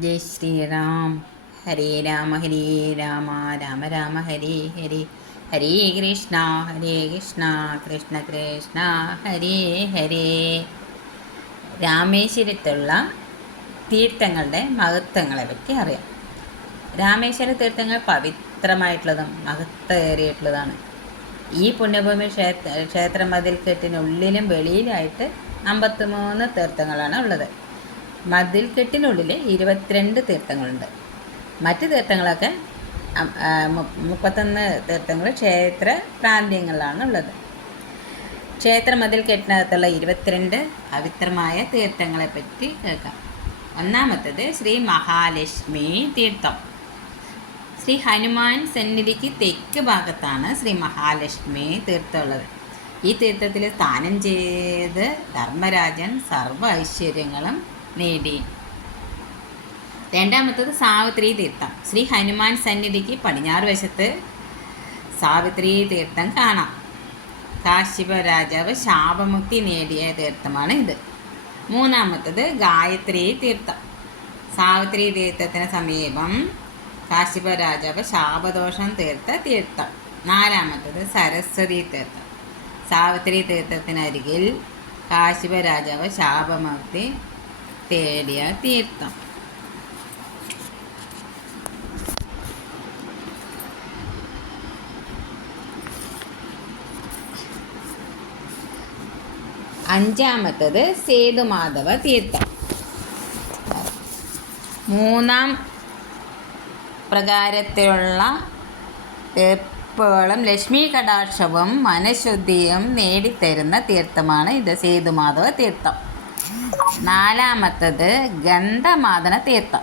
ജയ് ശ്രീറാം ഹരേ രാമ ഹരേ രാമ രാമ രാമ ഹരേ ഹരേ. ഹരേ കൃഷ്ണ ഹരേ കൃഷ്ണ കൃഷ്ണ കൃഷ്ണ ഹരേ ഹരേ. രാമേശ്വരത്തുള്ള തീർത്ഥങ്ങളുടെ മഹത്വങ്ങളെ പറ്റി അറിയാം. രാമേശ്വര തീർത്ഥങ്ങൾ പവിത്രമായിട്ടുള്ളതും മഹത്വേറിയിട്ടുള്ളതാണ് ഈ പുണ്യഭൂമി ക്ഷേത്ര ക്ഷേത്രമതിൽ കെട്ടിനുള്ളിലും വെളിയിലായിട്ട് അമ്പത്തിമൂന്ന് തീർത്ഥങ്ങളാണ് ഉള്ളത്. മതിൽക്കെട്ടിനുള്ളിൽ ഇരുപത്തിരണ്ട് തീർത്ഥങ്ങളുണ്ട്. മറ്റ് തീർത്ഥങ്ങളൊക്കെ മുപ്പത്തൊന്ന് തീർത്ഥങ്ങൾ ക്ഷേത്ര പ്രാന്ത്യങ്ങളിലാണ് ഉള്ളത്. ക്ഷേത്ര മതിൽക്കെട്ടിനകത്തുള്ള ഇരുപത്തിരണ്ട് പവിത്രമായ തീർത്ഥങ്ങളെ പറ്റി കേൾക്കാം. ഒന്നാമത്തത് ശ്രീ മഹാലക്ഷ്മി തീർത്ഥം. ശ്രീ ഹനുമാൻ സന്നിധിക്ക് തെക്ക് ഭാഗത്താണ് ശ്രീ മഹാലക്ഷ്മി തീർത്ഥമുള്ളത് ഈ തീർത്ഥത്തിൽ സ്നാനം ചെയ്ത് ധർമ്മരാജൻ സർവ ഐശ്വര്യങ്ങളും നേടി. രണ്ടാമത്തത് സാവിത്രി തീർത്ഥം. ശ്രീ ഹനുമാൻ സന്നിധിക്ക് പടിഞ്ഞാറ് വശത്ത് സാവിത്രി തീർത്ഥം കാണാം. കാശിപ രാജാവ് ശാപമുക്തി നേടിയ തീർത്ഥമാണ് ഇത്. മൂന്നാമത്തത് ഗായത്രി തീർത്ഥം. സാവിത്രി തീർത്ഥത്തിന് സമീപം കാശിപ രാജാവ് ശാപദോഷം തീർത്ത തീർത്ഥം. നാലാമത്തത് സരസ്വതി തീർത്ഥം. സാവിത്രി തീർത്ഥത്തിനരികിൽ കാശിപ രാജാവ് ശാപമുക്തി തേടിയ തീർത്ഥം അഞ്ചാമത്തത് സേതുമാധവ തീർത്ഥം. മൂന്നാം പ്രകാരത്തിലുള്ള തീർപ്പുകളും ലക്ഷ്മി കടാക്ഷവും മനഃശുദ്ധിയും നേടിത്തരുന്ന തീർത്ഥമാണ് ഇത് സേതുമാധവ തീർത്ഥം. നാലാമത്തത് ഗന്ധമാതന തീർത്ഥം.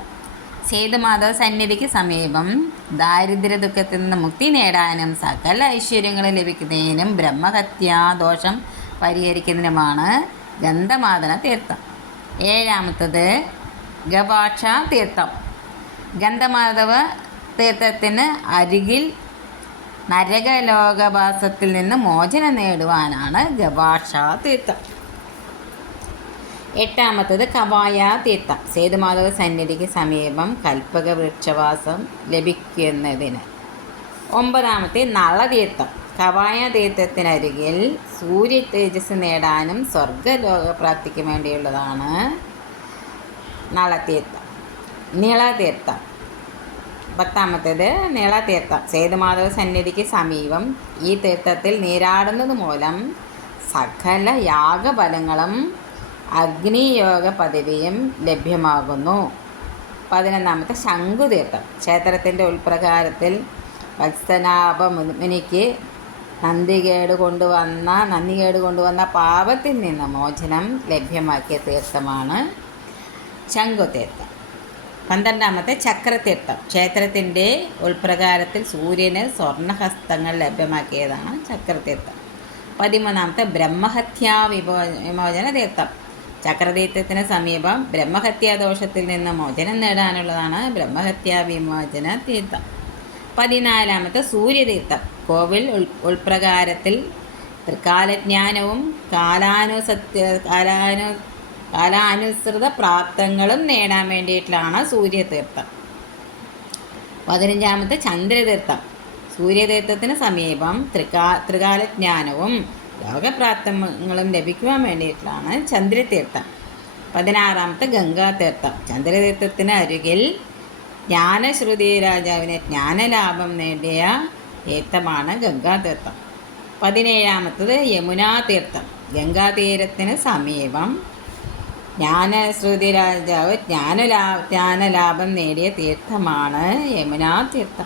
സേതുമാധവ സന്നിധിക്ക് സമീപം ദാരിദ്ര്യ ദുഃഖത്തിൽ നിന്ന് മുക്തി നേടാനും സകല ഐശ്വര്യങ്ങളും ലഭിക്കുന്നതിനും ബ്രഹ്മഹത്യാദോഷം പരിഹരിക്കുന്നതിനുമാണ് ഗന്ധമാതന തീർത്ഥം. ഏഴാമത്തത് ഗവാക്ഷ തീർത്ഥം. ഗന്ധമാധവ തീർത്ഥത്തിന് അരികിൽ നരകലോകവാസത്തിൽ നിന്ന് മോചനം നേടുവാനാണ് ഗവാക്ഷ തീർത്ഥം. എട്ടാമത്തത് കവായ തീർത്ഥം. സേതുമാധവ സന്നിധിക്ക് സമീപം കൽപ്പക വൃക്ഷവാസം ലഭിക്കുന്നതിന്. ഒമ്പതാമത്തെ നളതീർത്ഥം. കവായ തീർത്ഥത്തിനരികിൽ സൂര്യ തേജസ് നേടാനും സ്വർഗലോകപ്രാപ്തിക്ക് വേണ്ടിയുള്ളതാണ് നളതീർത്ഥം. നിളതീർത്ഥം. പത്താമത്തേത് നിളതീർത്ഥം. സേതുമാധവ സന്നിധിക്ക് സമീപം ഈ തീർത്ഥത്തിൽ നീരാടുന്നത് മൂലം സകല യാഗഫലങ്ങളും അഗ്നിയോഗ പദവിയും ലഭ്യമാകുന്നു. പതിനൊന്നാമത്തെ ശംഖുതീർത്ഥം. ക്ഷേത്രത്തിന്റെ ഉൾപ്രകാരത്തിൽ വത്സനാഭ മുനിക്ക് നന്ദികേട് കൊണ്ടുവന്ന നന്ദികേട് കൊണ്ടുവന്ന പാപത്തിൽ നിന്ന് മോചനം ലഭ്യമാക്കിയ തീർത്ഥമാണ് ശംഖുതീർത്ഥം. പന്ത്രണ്ടാമത്തെ ചക്രതീർത്ഥം. ക്ഷേത്രത്തിന്റെ ഉൾപ്രകാരത്തിൽ സൂര്യന് സ്വർണഹസ്തങ്ങൾ ലഭ്യമാക്കിയതാണ് ചക്രതീർത്ഥം. പതിമൂന്നാമത്തെ ബ്രഹ്മഹത്യാ വിമോ വിമോചന തീർത്ഥം ചക്രതീർത്ഥത്തിന് സമീപം ബ്രഹ്മഹത്യാദോഷത്തിൽ നിന്ന് മോചനം നേടാനുള്ളതാണ് ബ്രഹ്മഹത്യാ വിമോചന തീർത്ഥം പതിനാലാമത്തെ സൂര്യതീർത്ഥം. കോവിൽ ഉൾ ഉൾപ്രകാരത്തിൽ തൃക്കാലജ്ഞാനവും കാലാനുസത്യ കാലാനു കാലാനുസൃത പ്രാപ്തങ്ങളും നേടാൻ വേണ്ടിയിട്ടാണ് സൂര്യതീർത്ഥം. പതിനഞ്ചാമത്തെ ചന്ദ്രതീർത്ഥം. സൂര്യതീർത്ഥത്തിന് സമീപം ത്രികാ ത്രികാലജ്ഞാനവും ലോകപ്രാപ്തങ്ങളും ലഭിക്കുവാൻ വേണ്ടിയിട്ടാണ് ചന്ദ്രതീർത്ഥം. പതിനാറാമത്തെ ഗംഗാതീർത്ഥം. ചന്ദ്രതീർത്ഥത്തിന് അരികിൽ ജ്ഞാനശ്രുതി രാജാവിനെ ജ്ഞാനലാഭം നേടിയ തീർത്ഥമാണ് ഗംഗാതീർത്ഥം. പതിനേഴാമത്തത് യമുനാ തീർത്ഥം ഗംഗാതീരത്തിന് സമീപം ജ്ഞാനശ്രുതി രാജാവ് ജ്ഞാനലാ ജ്ഞാനലാഭം നേടിയ തീർത്ഥമാണ് യമുനാതീർത്ഥം.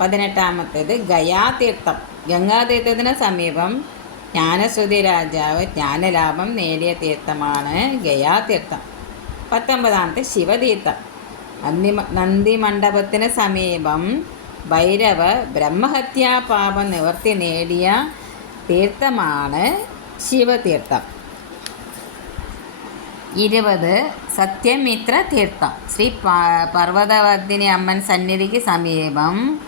പതിനെട്ടാമത്തേത് ഗയാതീർത്ഥം. ഗംഗാതീർത്ഥത്തിന് സമീപം ജ്ഞാനശ്രുതി രാജാവ് ജ്ഞാനലാഭം നേടിയ തീർത്ഥമാണ് ഗയാതീർത്ഥം. പത്തൊമ്പതാമത്തെ ശിവതീർത്ഥം. നന്ദി നന്ദി മണ്ഡപത്തിന് സമീപം ഭൈരവ ബ്രഹ്മഹത്യാ പാപം നിവർത്തി നേടിയ തീർത്ഥമാണ് ശിവതീർത്ഥം. ഇരുപത് സത്യമിത്ര തീർത്ഥം. ശ്രീ പർവതവർദ്ധിനി അമ്മൻ സന്നിധിക്ക് സമീപം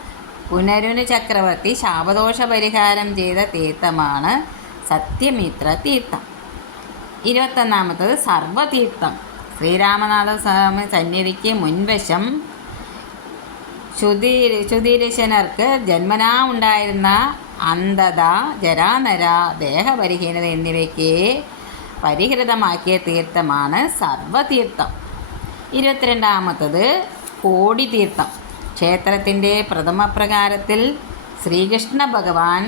പുനരുന് ചക്രവർത്തി ശാപദോഷ പരിഹാരം ചെയ്ത തീർത്ഥമാണ് സത്യമിത്ര തീർത്ഥം. ഇരുപത്തൊന്നാമത്തത് സർവതീർത്ഥം. ശ്രീരാമനാഥ സ്വാമി സന്നിധിക്ക് മുൻവശം ശുതി ശുതിരശനർക്ക് ജന്മനാ ഉണ്ടായിരുന്ന അന്ധത ജരാനര ദേഹപരിഹീനത എന്നിവയ്ക്ക് പരിഹൃതമാക്കിയ തീർത്ഥമാണ് സർവതീർത്ഥം. ഇരുപത്തിരണ്ടാമത്തത് കോടി തീർത്ഥം ക്ഷേത്രത്തിന്റെ പ്രഥമ പ്രകാരത്തിൽ ശ്രീകൃഷ്ണ ഭഗവാൻ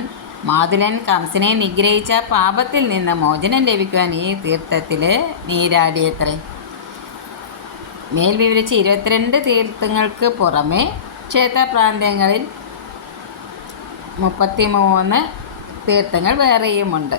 മാതുലൻ കംസനെ നിഗ്രഹിച്ച പാപത്തിൽ നിന്ന് മോചനം ലഭിക്കുവാൻ ഈ തീർത്ഥത്തിൽ നീരാടിയത്രേ. മേൽ വിവരിച്ച ഇരുപത്തിരണ്ട് തീർത്ഥങ്ങൾക്ക് പുറമെ ക്ഷേത്ര പ്രാന്തങ്ങളിൽ മുപ്പത്തി മൂന്ന് തീർത്ഥങ്ങൾ വേറെയുമുണ്ട്.